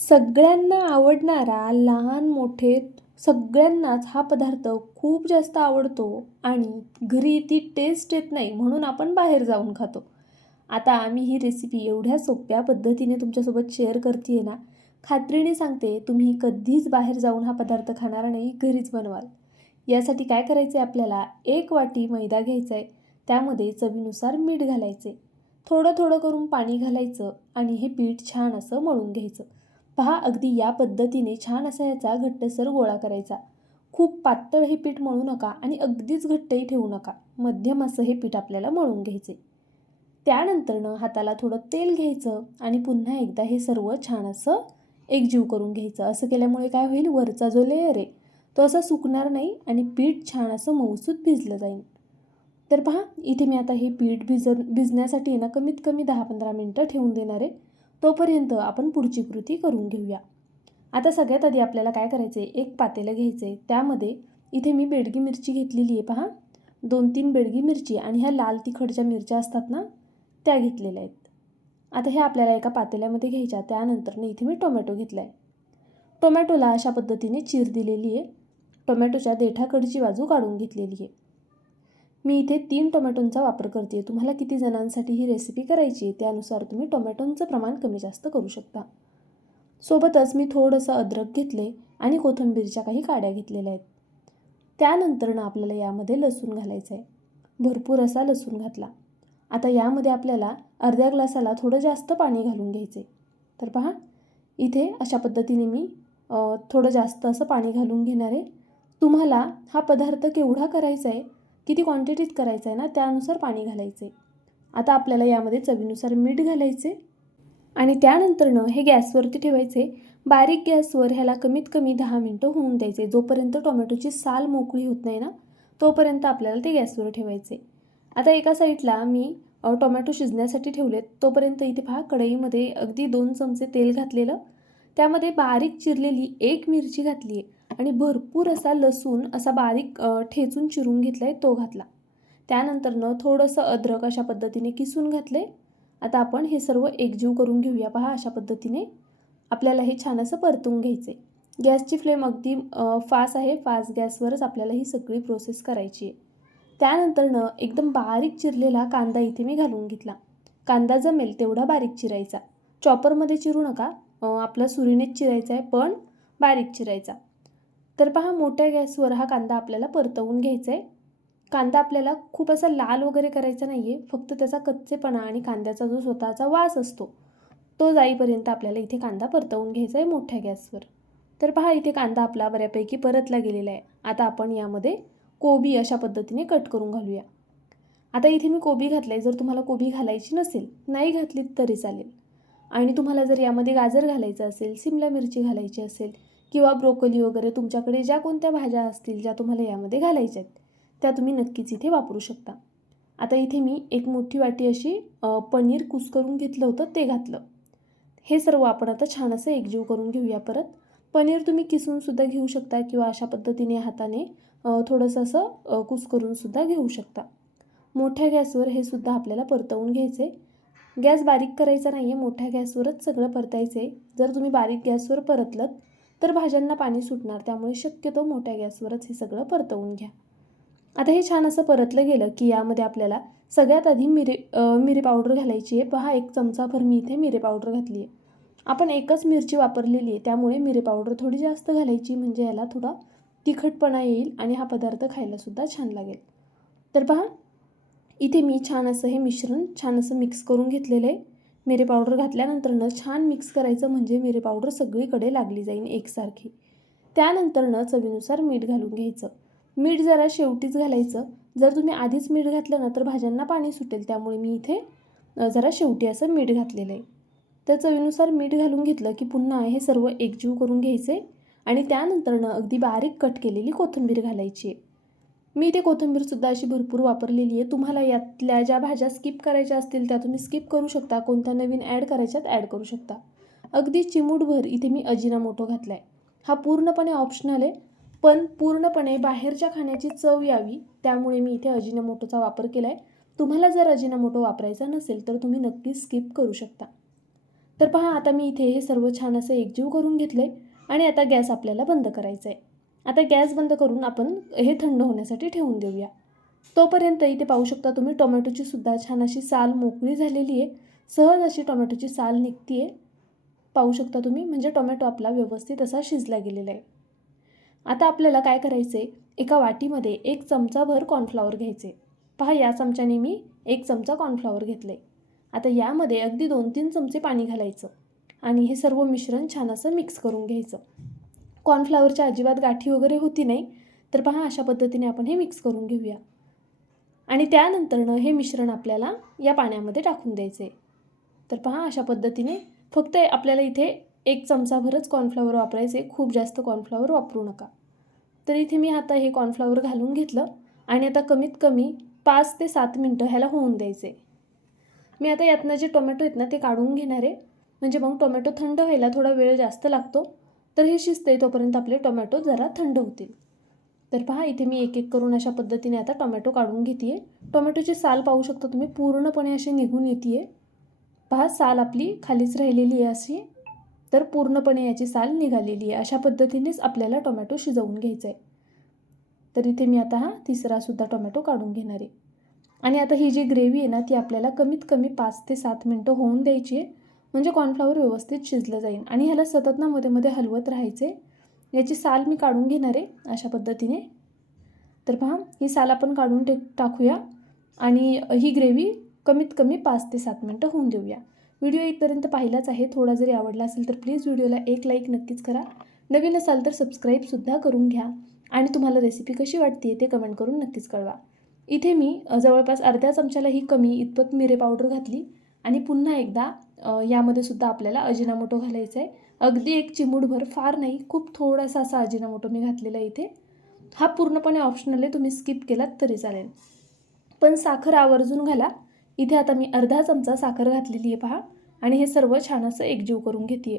सगळ्यांना आवडणारा लहान मोठे सगळ्यांनाच हा पदार्थ खूप जास्त आवडतो आणि घरी ती टेस्ट येत नाही म्हणून आपण बाहेर जाऊन खातो. आता आम्ही ही रेसिपी एवढ्या सोप्या पद्धतीने तुमच्यासोबत शेअर करते आहे ना खात्रीने सांगते तुम्ही कधीच बाहेर जाऊन हा पदार्थ खाणार नाही घरीच बनवाल. यासाठी काय करायचं आहे आपल्याला एक वाटी मैदा घ्यायचा आहे त्यामध्ये चवीनुसार मीठ घालायचे थोडं थोडं करून पाणी घालायचं आणि हे पीठ छान असं मळून घ्यायचं. पहा अगदी या पद्धतीने छान असा याचा घट्टसर गोळा करायचा. खूप पातळ हे पीठ मळू नका आणि अगदीच घट्टही ठेवू नका. मध्यम असं हे पीठ आपल्याला मळून घ्यायचे. त्यानंतरनं हाताला थोडं तेल घ्यायचं आणि पुन्हा एकदा हे सर्व छान असं एकजीव करून घ्यायचं. असं केल्यामुळे काय होईल? वरचा जो लेयर आहे तो असा सुकणार नाही आणि पीठ छान असं मऊसूत भिजलं जाईल. तर पहा इथे मी आता हे पीठ भिज भिजण्यासाठी आहे ना कमीत कमी दहा पंधरा मिनटं ठेवून देणार आहे. तोपर्यंत आपण पुढची कृती करून घेऊया. आता सगळ्यात आधी आपल्याला काय करायचं आहे एक पातेलं घ्यायचं आहे त्यामध्ये इथे मी बेडगी मिरची घेतलेली आहे पहा. दोन तीन बेडगी मिरची आणि ह्या लाल तिखटच्या मिरच्या असतात ना त्या घेतलेल्या आहेत. आता हे आपल्याला एका पातेल्यामध्ये घ्यायच्या. त्यानंतर इथे मी टोमॅटो घेतला आहे टोमॅटोला अशा पद्धतीने चीर दिलेली आहे. टोमॅटोच्या देठाकडची बाजू काढून घेतलेली आहे. मी इथे तीन टोमॅटोंचा वापर करते तुम्हाला किती जणांसाठी ही रेसिपी करायची आहे त्यानुसार तुम्ही टोमॅटोंचं प्रमाण कमी जास्त करू शकता. सोबतच मी थोडंसं अद्रक घेतले आणि कोथिंबीरच्या काही काड्या घेतलेल्या आहेत. त्यानंतरनं आपल्याला यामध्ये लसूण घालायचं आहे. भरपूर असा लसूण घातला. आता यामध्ये आपल्याला अर्ध्या ग्लासाला थोडं जास्त पाणी घालून घ्यायचे तर पहा इथे अशा पद्धतीने मी थोडं जास्त असं पाणी घालून घेणार आहे. तुम्हाला हा पदार्थ केवढा करायचा आहे किती क्वांटिटीत करायचं आहे ना त्यानुसार पाणी घालायचे. आता आपल्याला यामध्ये चवीनुसार मीठ घालायचे. आणि त्यानंतरनं हे गॅसवरती ठेवायचे. बारीक गॅसवर ह्याला कमीत कमी दहा मिनटं होऊन द्यायचे. जोपर्यंत टोमॅटोची साल मोकळी होत नाही ना तोपर्यंत आपल्याला ते गॅसवर ठेवायचे. आता एका साईडला मी टोमॅटो शिजण्यासाठी ठेवलेत. तोपर्यंत इथे पहा कढईमध्ये अगदी दोन चमचे तेल घातलेलं. त्यामध्ये बारीक चिरलेली एक मिरची घातली आहे आणि भरपूर असा लसूण असा बारीक ठेचून चिरून घेतला आहे तो घातला. त्यानंतरनं थोडंसं अद्रक अशा पद्धतीने किसून घातले आता आपण हे सर्व एकजीव करून घेऊया पहा अशा पद्धतीने. आपल्याला हे छान असं परतून घ्यायचे गॅसची फ्लेम अगदी फास्ट आहे. फास्ट गॅसवरच आपल्याला ही सगळी प्रोसेस करायची आहे. त्यानंतरनं एकदम बारीक चिरलेला कांदा इथे मी घालून घेतला. कांदा जमेल तेवढा बारीक चिरायचा. चॉपरमध्ये चिरू नका. आपला सुरीनेच चिरायचा आहे पण बारीक चिरायचा. तर पहा मोठ्या गॅसवर हा कांदा आपल्याला परतवून घ्यायचा आहे. कांदा आपल्याला खूप असा लाल वगैरे करायचा नाही आहे फक्त त्याचा कच्चेपणा आणि कांद्याचा जो स्वतःचा वास असतो तो जाईपर्यंत आपल्याला इथे कांदा परतवून घ्यायचा आहे मोठ्या गॅसवर. तर पहा इथे कांदा आपला बऱ्यापैकी परतला गेलेला आहे. आता आपण यामध्ये कोबी अशा पद्धतीने कट करून घालूया. आता इथे मी कोबी घातला आहे जर तुम्हाला कोबी घालायची नसेल नाही घातली तरी चालेल. आणि तुम्हाला जर यामध्ये गाजर घालायचं असेल सिमला मिरची घालायची असेल किंवा ब्रोकोली वगैरे तुमच्याकडे ज्या कोणत्या भाज्या असतील ज्या तुम्हाला यामध्ये घालायच्या आहेत त्या तुम्ही नक्कीच इथे वापरू शकता. आता इथे मी एक मोठी वाटी अशी पनीर कुस्करून घेतलं होतं ते घातलं. हे सर्व आपण आता छान असं एकजीव करून घेऊया परत. पनीर तुम्ही किसूनसुद्धा घेऊ शकता किंवा अशा पद्धतीने हाताने थोडंसं असं कुस्करूनसुद्धा घेऊ शकता. मोठ्या गॅसवर हे सुद्धा आपल्याला परतवून घ्यायचं आहे गॅस बारीक करायचा नाही आहे मोठ्या गॅसवरच सगळं परतायचं आहे जर तुम्ही बारीक गॅसवर परतलं तर भाज्यांना पाणी सुटणार त्यामुळे शक्यतो मोठ्या गॅसवरच हे सगळं परतवून घ्या. आता हे छान असं परतलं गेलं की यामध्ये आपल्याला सगळ्यात आधी मिरे मिरे पावडर घालायची आहे. पहा एक चमचाभर मी इथे मिरे पावडर घातली आहे. आपण एकच मिरची वापरलेली आहे त्यामुळे मिरे पावडर थोडी जास्त घालायची म्हणजे याला थोडा तिखटपणा येईल आणि हा पदार्थ खायलासुद्धा छान लागेल. तर पहा इथे मी छान असं हे मिश्रण छान असं मिक्स करून घेतलेलं आहे. मिरे पावडर घातल्यानंतरनं छान मिक्स करायचं म्हणजे मिरे पावडर सगळीकडे लागली जाईल एकसारखी. त्यानंतरनं चवीनुसार मीठ घालून घ्यायचं. मीठ जरा शेवटीच घालायचं. जर तुम्ही आधीच मीठ घातलं ना तर भाज्यांना पाणी सुटेल. त्यामुळे मी इथे जरा शेवटी असं मीठ घातलेलं आहे. तर चवीनुसार मीठ घालून घेतलं की पुन्हा हे सर्व एकजीव करून घ्यायचे. आणि त्यानंतरनं अगदी बारीक कट केलेली कोथिंबीर घालायची आहे. मी इथे कोथिंबीरसुद्धा अशी भरपूर वापरलेली आहे. तुम्हाला यातल्या ज्या भाज्या स्किप करायच्या असतील त्या तुम्ही स्किप करू शकता. कोणत्या नवीन ॲड करायच्यात ॲड करू शकता. अगदी चिमूटभर इथे मी अजिनामोटो घातला आहे हा पूर्णपणे ऑप्शनल आहे पण पूर्णपणे बाहेरच्या खाण्याची चव यावी त्यामुळे मी इथे अजिनामोटोचा वापर केला आहे तुम्हाला जर अजिनामोटो वापरायचा नसेल तर तुम्ही नक्की स्किप करू शकता. तर पहा आता मी इथे हे सर्व छान असं एकजीव करून घेतलं आहे आणि आता गॅस आपल्याला बंद करायचा आहे आता गॅस बंद करून आपण हे थंड होण्यासाठी ठेवून देऊया. तोपर्यंत इथे पाहू शकता तुम्ही टोमॅटोची सुद्धा छान अशी साल मोकळी झालेली आहे. सहज अशी टोमॅटोची साल निघती आहे पाहू शकता तुम्ही म्हणजे टोमॅटो आपला व्यवस्थित असा शिजला गेलेला आहे. आता आपल्याला काय करायचं आहे एका वाटीमध्ये एक चमचाभर कॉर्नफ्लॉवर घ्यायचे पहा या चमच्याने मी एक चमचा कॉर्नफ्लॉवर घेतले आहे आता यामध्ये अगदी दोन तीन चमचे पाणी घालायचं. आणि हे सर्व मिश्रण छान असं मिक्स करून घ्यायचं. कॉर्नफ्लॉवरच्या अजिबात गाठी वगैरे होती नाही. तर पहा अशा पद्धतीने आपण हे मिक्स करून घेऊया. आणि त्यानंतरनं हे मिश्रण आपल्याला या पाण्यामध्ये टाकून द्यायचं आहे तर पहा अशा पद्धतीने फक्त आपल्याला इथे एक चमचाभरच कॉर्नफ्लॉवर वापरायचे खूप जास्त कॉर्नफ्लॉवर वापरू नका. तर इथे मी आता हे कॉर्नफ्लॉवर घालून घेतलं आणि आता कमीत कमी पाच ते सात मिनटं ह्याला होऊन द्यायचे मी आता यातनं जे टोमॅटो आहेत ना ते काढून घेणार आहे. म्हणजे मग टोमॅटो थंड व्हायला थोडा वेळ जास्त लागतो. तर हे शिजते तोपर्यंत आपले टोमॅटो जरा थंड होतील. तर पहा इथे मी एक एक करून अशा पद्धतीने आता टोमॅटो काढून घेते आहे टोमॅटोची साल पाहू शकता तुम्ही पूर्णपणे अशी निघून येते आहे पहा साल आपली खालीच राहिलेली आहे अशी. तर पूर्णपणे याची साल निघालेली आहे. अशा पद्धतीनेच आपल्याला टोमॅटो शिजवून घ्यायचा आहे तर इथे मी आता हा तिसरासुद्धा टोमॅटो काढून घेणार. आहे आणि आता ही जी ग्रेव्ही आहे ना ती आपल्याला कमीत कमी पाच ते सात मिनटं होऊन द्यायची आहे. म्हणजे कॉर्नफ्लॉवर व्यवस्थित शिजलं जाईल. आणि ह्याला सतत ना मध्ये मध्ये हलवत राहायचे. याची साल मी काढून घेणार आहे अशा पद्धतीने. तर पहा ही साल आपण काढून टे टाकूया. आणि ही ग्रेव्ही कमीत कमी पाच ते सात मिनटं होऊन देऊया. व्हिडिओ इथपर्यंत पाहिलाच आहे. थोडा जरी आवडला असेल तर प्लीज व्हिडिओला एक लाईक नक्कीच करा. नवीन असाल तर सबस्क्राईबसुद्धा करून घ्या. आणि तुम्हाला रेसिपी कशी वाटते ते कमेंट करून नक्कीच कळवा. इथे मी जवळपास अर्ध्या चमच्याला ही कमी इतपत मिरे पावडर घातली. आणि पुन्हा एकदा यामध्ये सुद्धा आपल्याला अजिनामोटो घालायचा आहे अगदी एक चिमूटभर फार नाही खूप थोडासा असा अजिनामोटो मी घातलेला इथे. हा पूर्णपणे ऑप्शनल आहे तुम्ही स्किप केलात तरी चालेल. पण साखर आवर्जून घाला. इथे आता मी अर्धा चमचा साखर घातलेली आहे पहा. आणि हे सर्व छान असं एकजीव करून घेते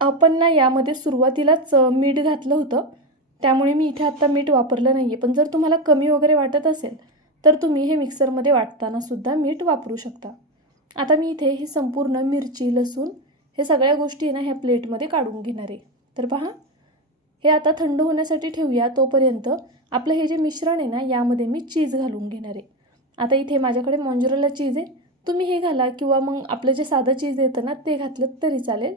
आपण ना यामध्ये सुरुवातीलाच मीठ घातलं होतं. त्यामुळे मी इथे आत्ता मीठ वापरलं नाही आहे पण जर तुम्हाला कमी वगैरे वाटत असेल तर तुम्ही हे मिक्सरमध्ये वाटतानासुद्धा मीठ वापरू शकता. आता मी इथे ही संपूर्ण मिरची लसूण हे सगळ्या गोष्टी ना ह्या प्लेटमध्ये काढून घेणार आहे. तर पहा हे आता थंड होण्यासाठी ठेवूया. तोपर्यंत आपलं हे जे मिश्रण आहे ना यामध्ये मी चीज घालून घेणार आहे. आता इथे माझ्याकडे मॉन्जरेला चीज आहे. तुम्ही हे घाला किंवा मग आपलं जे साधं चीज येतं ना ते घातलं तरी चालेल.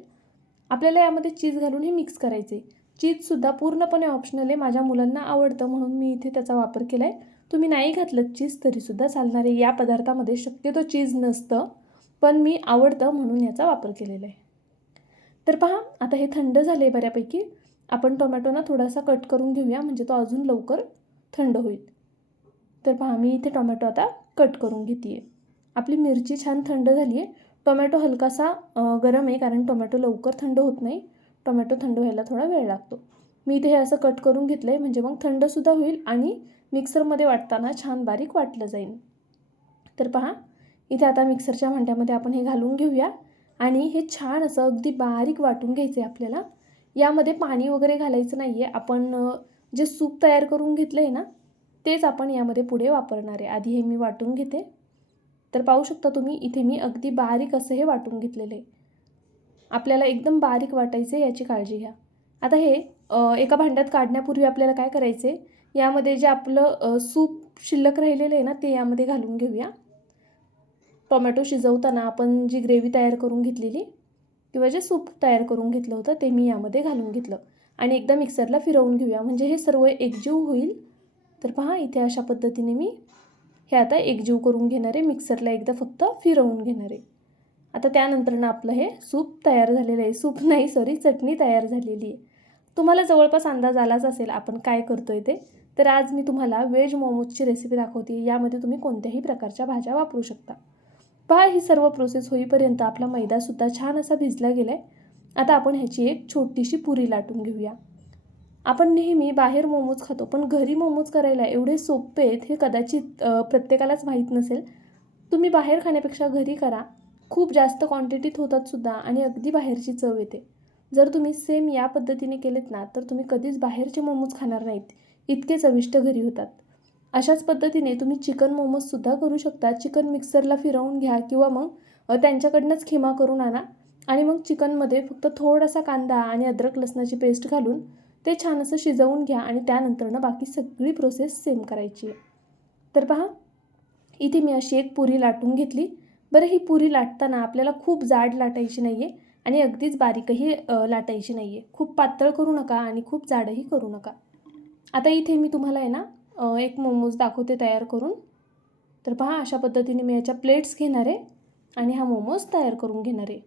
आपल्याला यामध्ये चीज घालून हे मिक्स करायचे चीजसुद्धा पूर्णपणे ऑप्शनल आहे. माझ्या मुलांना आवडतं म्हणून मी इथे त्याचा वापर केला आहे तुम्ही नाही घातलं चीज तरीसुद्धा चालणार आहे. या पदार्थामध्ये शक्यतो चीज नसतं. पण मी आवडतं म्हणून याचा वापर केलेला आहे. तर पहा आता हे थंड झाले बऱ्यापैकी. आपण टोमॅटो ना थोडासा कट करून घेऊया म्हणजे तो अजून लवकर थंड होईल. तर पहा मी इथे टोमॅटो आता कट करून घेते आहे आपली मिरची छान थंड झाली आहे टोमॅटो हलकासा गरम आहे कारण टोमॅटो लवकर थंड होत नाही. टोमॅटो थंड व्हायला थोडा वेळ लागतो. मी इथे हे असं कट करून घेतलं आहे म्हणजे मग थंडसुद्धा होईल आणि मिक्सरमध्ये वाटताना छान बारीक वाटलं जाईल. तर पहा इथे आता मिक्सरच्या भांड्यामध्ये आपण हे घालून घेऊया. आणि हे छान असं अगदी बारीक वाटून घ्यायचं आहे आपल्याला. यामध्ये पाणी वगैरे घालायचं नाही आहे आपण जे सूप तयार करून घेतलं आहे ना तेच आपण यामध्ये पुढे वापरणार आहे. आधी हे मी वाटून घेते. तर पाहू शकता तुम्ही इथे मी अगदी बारीक असं हे वाटून घेतलेलं आहे. आपल्याला एकदम बारीक वाटायचं आहे याची काळजी घ्या. आता हे एका भांड्यात काढण्यापूर्वी आपल्याला काय करायचं आहे यामध्ये जे आपलं सूप शिल्लक राहिलेलं आहे ना ते यामध्ये घालून घेऊया. टोमॅटो शिजवताना आपण जी ग्रेव्ही तयार करून घेतलेली किंवा जे सूप तयार करून घेतलं होतं ते मी यामध्ये घालून घेतलं. आणि एकदा मिक्सरला फिरवून घेऊया. म्हणजे हे सर्व एकजीव होईल. तर पहा इथे अशा पद्धतीने मी हे आता एकजीव करून घेणार आहे मिक्सरला एकदा फक्त फिरवून घेणार. आहे आता त्यानंतरनं आपलं हे सूप तयार झालेलं आहे. सूप नाही सॉरी चटणी तयार झालेली आहे. तुम्हाला जवळपास अंदाज आलाच असेल आपण काय करतो आहे ते. तर आज मी तुम्हाला व्हेज मोमोजची रेसिपी दाखवते. यामध्ये तुम्ही कोणत्याही प्रकारच्या भाज्या वापरू शकता. पहा ही सर्व प्रोसेस होईपर्यंत आपला मैदासुद्धा छान असा भिजला गेला आहे आता आपण ह्याची एक छोटीशी पुरी लाटून घेऊया. आपण नेहमी बाहेर मोमोज खातो पण घरी मोमोज करायला एवढे सोपे आहेत हे कदाचित प्रत्येकालाच माहीत नसेल. तुम्ही बाहेर खाण्यापेक्षा घरी करा. खूप जास्त क्वांटिटीत होतात सुद्धा आणि अगदी बाहेरची चव येते. जर तुम्ही सेम या पद्धतीने केलेत ना तर तुम्ही कधीच बाहेरचे मोमोज खाणार नाहीत. इतके चविष्ट घरी होतात. अशाच पद्धतीने तुम्ही चिकन मोमोजसुद्धा करू शकता. चिकन मिक्सरला फिरवून घ्या किंवा मग त्यांच्याकडनंच खिमा करून आणा. आणि मग चिकनमध्ये फक्त थोडासा कांदा आणि अद्रक लसणाची पेस्ट घालून ते छान असं शिजवून घ्या आणि त्यानंतरनं बाकी सगळी प्रोसेस सेम करायची आहे. तर पहा इथे मी अशी एक पुरी लाटून घेतली. बरं ही पुरी लाटताना आपल्याला खूप जाड लाटायची नाही आहे आणि अगदीच बारीकही लाटायची नाही आहे खूप पातळ करू नका आणि खूप जाडही करू नका. आता इथे मी तुम्हाला आहे ना एक मोमोज दाखवते तयार करून. तर पहा अशा पद्धतीने मी याच्या प्लेट्स घेणार आहे आणि हा मोमोज तयार करून घेणार आहे.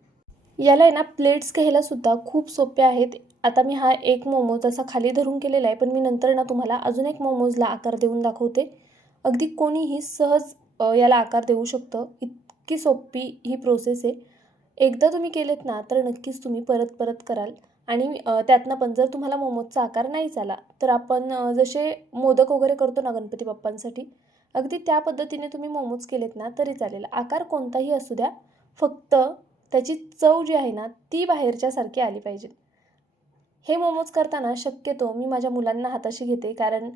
याला आहे ना प्लेट्स घ्यायलासुद्धा खूप सोपे आहेत. आता मी हा एक मोमोज असा खाली धरून केलेला आहे पण मी नंतर ना तुम्हाला अजून एक मोमोजला आकार देऊन दाखवते. अगदी कोणीही सहज याला आकार देऊ शकतं. इतकी सोपी ही प्रोसेस आहे. एकदा तुम्ही केलेत ना तर नक्कीच तुम्ही परत परत कराल. आणि त्यातनं पण जर तुम्हाला मोमोजचा आकार नाही झाला तर आपण जसे मोदक वगैरे करतो ना गणपती बाप्पांसाठी अगदी त्या पद्धतीने तुम्ही मोमोज केलेत ना तरी चालेल. आकार कोणताही असू द्या फक्त त्याची चव जी आहे ना ती बाहेरच्यासारखी आली पाहिजे. हे मोमोज करताना शक्यतो मी माझ्या मुलांना हाताशी घेते कारण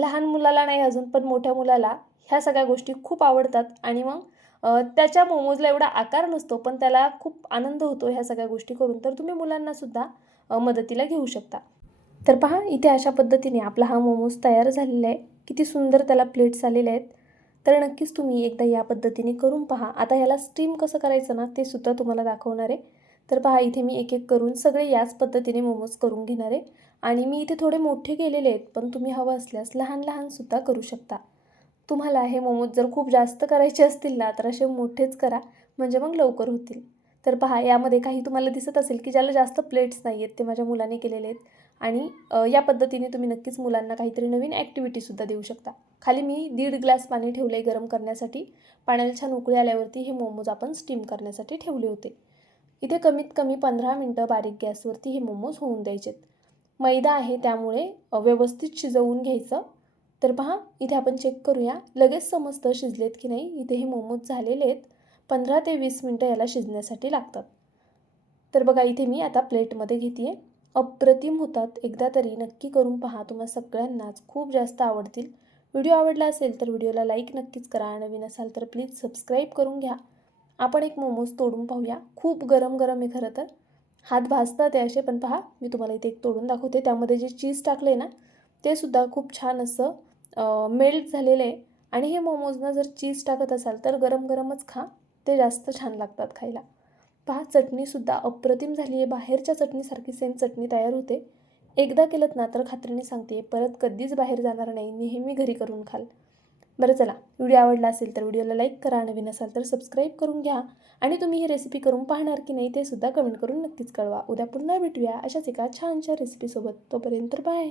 लहान मुलाला नाही अजून पण मोठ्या मुलाला ह्या सगळ्या गोष्टी खूप आवडतात. आणि मग त्याच्या मोमोजला एवढा आकार नसतो पण त्याला खूप आनंद होतो ह्या सगळ्या गोष्टी करून. तर तुम्ही मुलांनासुद्धा मदतीला घेऊ शकता. तर पहा इथे अशा पद्धतीने आपला हा मोमोज तयार झालेला आहे. किती सुंदर त्याला प्लेट्स आलेले आहेत. तर नक्कीच तुम्ही एकदा या पद्धतीने करून पहा. आता ह्याला स्टीम कसं करायचं ना ते सुद्धा तुम्हाला दाखवणार आहे. तर पहा इथे मी एक एक करून सगळे याच पद्धतीने मोमोज करून घेणार आहे. आणि मी इथे थोडे मोठे केलेले आहेत पण तुम्ही हवं असल्यास लहान लहानसुद्धा करू शकता. तुम्हाला हे मोमोज जर खूप जास्त करायचे असतील ना तर असे मोठेच करा. म्हणजे मग लवकर होतील. तर पहा यामध्ये काही तुम्हाला दिसत असेल की ज्याला जास्त प्लेट्स नाही आहेत ते माझ्या मुलाने केलेले आहेत. आणि या पद्धतीने तुम्ही नक्कीच मुलांना काहीतरी नवीन ॲक्टिव्हिटीसुद्धा देऊ शकता. खाली मी दीड ग्लास पाणी ठेवलं आहे गरम करण्यासाठी. पाण्याला छान उकळी आल्यावरती हे मोमोज आपण स्टीम करण्यासाठी ठेवले होते. इथे कमीत कमी पंधरा मिनटं बारीक गॅसवरती हे मोमोज होऊन द्यायचेत. मैदा आहे त्यामुळे व्यवस्थित शिजवून घ्यायचं. तर पहा इथे आपण चेक करूया. लगेच समजतं शिजलेत की नाही. इथे हे मोमोज झालेले आहेत. पंधरा ते वीस मिनटं याला शिजण्यासाठी लागतात. तर बघा इथे मी आता प्लेटमध्ये घेते आहे अप्रतिम होतात. एकदा तरी नक्की करून पहा. तुम्हाला सगळ्यांनाच खूप जास्त आवडतील. व्हिडिओ आवडला असेल तर व्हिडिओला लाईक नक्कीच करा. नवीन असाल तर प्लीज सबस्क्राईब करून घ्या. आपण एक मोमोज तोडून पाहूया. खूप गरम गरम आहे खरं तर. हात भाजतात आहे असे पण पहा मी तुम्हाला इथे एक तोडून दाखवते. त्यामध्ये जे चीज टाकले ना ते सुद्धा खूप छान असं मेल्ट झालेले आणि हे मोमोजना जर चीज टाकत असाल तर गरम गरमच खा. ते जास्त छान लागतात खायला. पहा चटणीसुद्धा अप्रतिम झाली आहे. बाहेरच्या चटणीसारखी सेम चटणी तयार होते. एकदा केलं ना तर खात्रीने सांगते परत कधीच बाहेर जाणार नाही. नेहमी घरी करून खाल. बरं चला. व्हिडिओ आवडला असेल तर व्हिडिओला लाईक करा. नवीन असाल तर सबस्क्राईब करून घ्या. आणि तुम्ही ही रेसिपी करून पाहणार की नाही ते सुद्धा कमेंट करून नक्कीच कळवा. उद्या पुन्हा भेटूया अशाच एका छानशा रेसिपीसोबत तोपर्यंत बाय